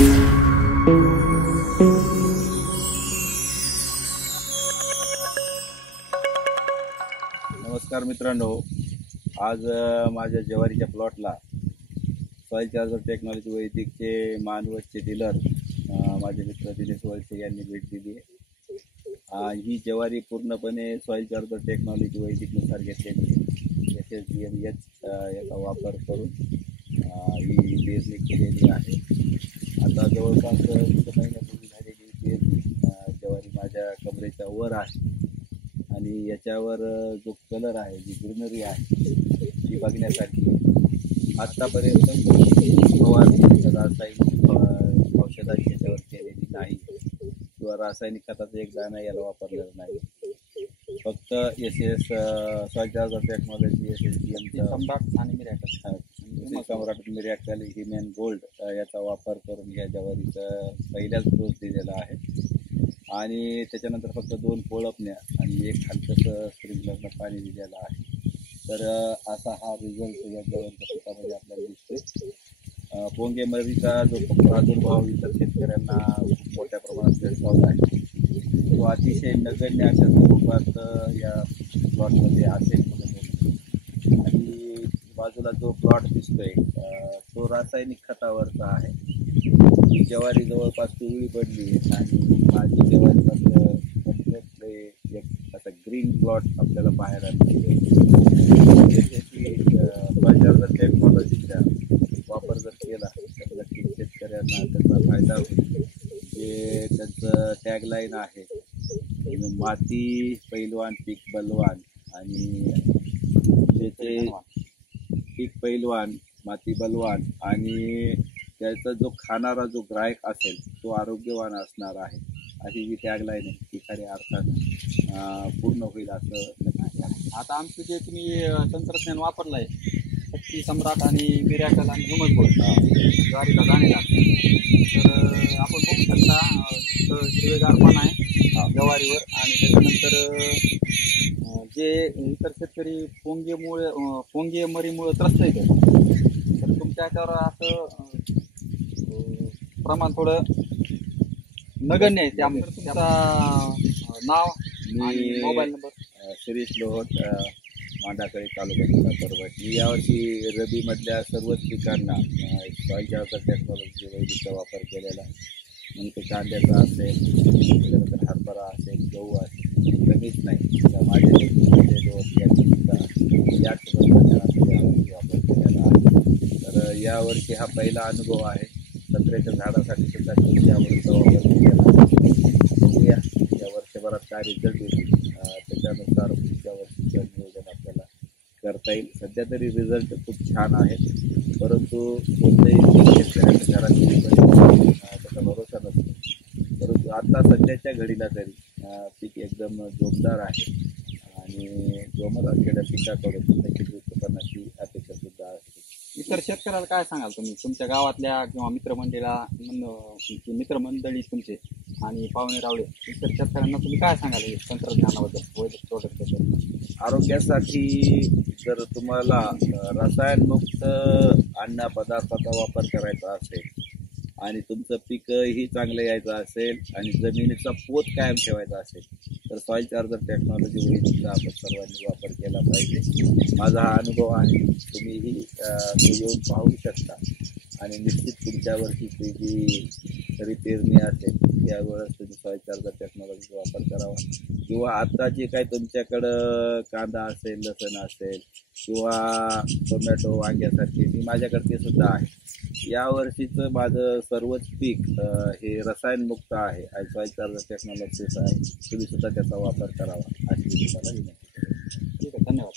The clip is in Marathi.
नमस्कार मित्रांनो, आज माझ्या ज्वारीच्या प्लॉटला सॉइल चार्जर टेक्नॉलॉजी वैदिकचे मानवतचे डीलर माझे मित्र दिनेश वळसे यांनी भेट दिली आहे। ही ज्वारी पूर्णपणे सॉइल चार्जर टेक्नॉलॉजी वैदिकनुसार घेतलेली SSBM-H याचा वापर करून ही पेरणी केलेली आहे। आता जवळपास 3 महिन्यापूर्वी झालेली पेरणी ज्वारी माझ्या कमरेच्या वर आहे आणि याच्यावर जो कलर आहे, जी ग्रीनरी आहे ती बघण्यासाठी आत्तापर्यंत फवारणी रासायनिक औषधाची याच्यावर केलेली नाही किंवा रासायनिक खताचा एक दाणा याला वापरलेला नाही। फक्त सॉइल चार्जर टेक्नॉलॉजी SSBM सम्राट आणि मिरॅकल सम्राट मिरॅकल हिमॅन गोल्ड याचा वापर करून या ज्वारीचा पहिलाच डोस दिलेला आहे आणि त्याच्यानंतर फक्त 2 कोळपण्या आणि एक हलकंसं स्प्रिंकलरनं पाणी दिलेलं आहे। तर असा हा रिझल्ट या ज्वारीच्या शेतामध्ये आपल्याला दिसतोय। पोंगेमरीचा जो प्रादुर्भाव इतर शेतकऱ्यांना मोठ्या प्रमाणात भेडसावत आहे तो अतिशय नगण्य अशा स्वरूपात या प्लॉटमध्ये असेल आणि बाजूला जो प्लॉट दिसतोय तो रासायनिक खतावरचा आहे। ही ज्वारी जवळपास पिवळी पडली आणि माझी ज्वारी मात्र कम्प्लीटली एक असा ग्रीन प्लॉट आपल्याला पाहायला मिळतो। जसे की सॉइल चार्जर टेक्नॉलॉजीचा वापर जर केला तर नक्कीच शेतकऱ्यांना त्याचा फायदा होईल। जे त्यांचं टॅगलाईन आहे, माती पैलवान पीक बलवान आणि त्याचे पीक पैलवान माती बलवान आणि त्याचा जो खाणारा जो ग्राहक असेल तो आरोग्यवान असणार आहे, अशी जी टॅगलाईन आहे ती खऱ्या अर्थानं पूर्ण होईल असं नक्की आहे। आता आमचं जे तुम्ही तंत्रज्ञान वापरलं आहे शक्ती सम्राट आणि मिरॅकल आणि ह्युमन गोल्ड ज्वारीला जाणेला, तर आपण बघू शकता हिरवेगारपणा आहे ज्वारीवर आणि त्याच्यानंतर जे इतर शेतकरी पोंगे मरीमुळे त्रस्त आहे तर तुमच्या याच्यावर असं प्रमाण थोडं नगण्य आहे। त्यामुळे तुमचा नाव आणि मोबाईल नंबर। शिरीष लोहोट, मांडाकळी तालुका जिल्हा परभणी। मी यावर्षी रबीमधल्या सर्वच पिकांना सॉइल चार्जर टेक्नॉलॉजी वैदिकचा वापर केलेला आहे। म्हणजे ते कांद्याचा असेल, त्याच्यानंतर हरभरा असेल, गहू असेल, कमीच नाही माझे याच यावर्षी वापर केलेला आहे। तर यावर्षी हा पहिला अनुभव आहे। संत्र्याच्या झाडासाठी सुद्धा यावरचा वापर केलेला आहे। बघूया या वर्षभरात काय रिझल्ट येईल, त्याच्यानुसार पुढच्या वर्षीचं नियोजन आपल्याला करता येईल। सध्या तरी रिझल्ट खूप छान आहे, परंतु कोणत्याही शेतकऱ्याच्या घरात त्याचा भरोसा नसतो। परंतु आता सध्याच्या घडीला तरी पीक एकदम जोमदार आहे आणि जोमात असलेल्या पिकाकडून नक्कीच उत्पन्नाची अपेक्षा सुद्धा आहे। इतर शेतकऱ्याला काय सांगाल तुम्ही, तुमच्या गावातल्या किंवा मित्रमंडळी तुमचे आणि पाहुणे रावळे इतर शेतकऱ्यांना तुम्ही काय सांगाल तंत्रज्ञानाबद्दल वैदिक प्रोडक्टबद्दल? आरोग्यासाठी जर तुम्हाला रसायनमुक्त अन्न पदार्थाचा वापर करायचा असेल आणि तुमचं पीकही चांगलं यायचं असेल आणि जमिनीचा पोत कायम ठेवायचा असेल तर सॉइल चार्जर टेक्नॉलॉजी वैदिकचा आपण सर्वांनी वापर केला पाहिजे। माझा हा अनुभव आहे, तुम्हीही तो येऊन पाहू शकता आणि निश्चित पुढच्या वर्षीची जी तरी पेरणी असेल त्यावेळेस तुम्ही सॉइल चार्जर टेक्नॉलॉजीचा वापर करावा किंवा आता जे काही तुमच्याकडं कांदा असेल, लसण असेल किंवा टोमॅटो, वांग्यासारखे ती माझ्याकडे ते सुद्धा आहे। या वर्षीचं माझं सर्वच पीक हे रसायनमुक्त आहे आणि सॉइल चार्जर टेक्नॉलॉजीचं आहे। तुम्ही सुद्धा त्याचा वापर करावा अशी तुम्हाला विनंती। ठीक आहे, धन्यवाद।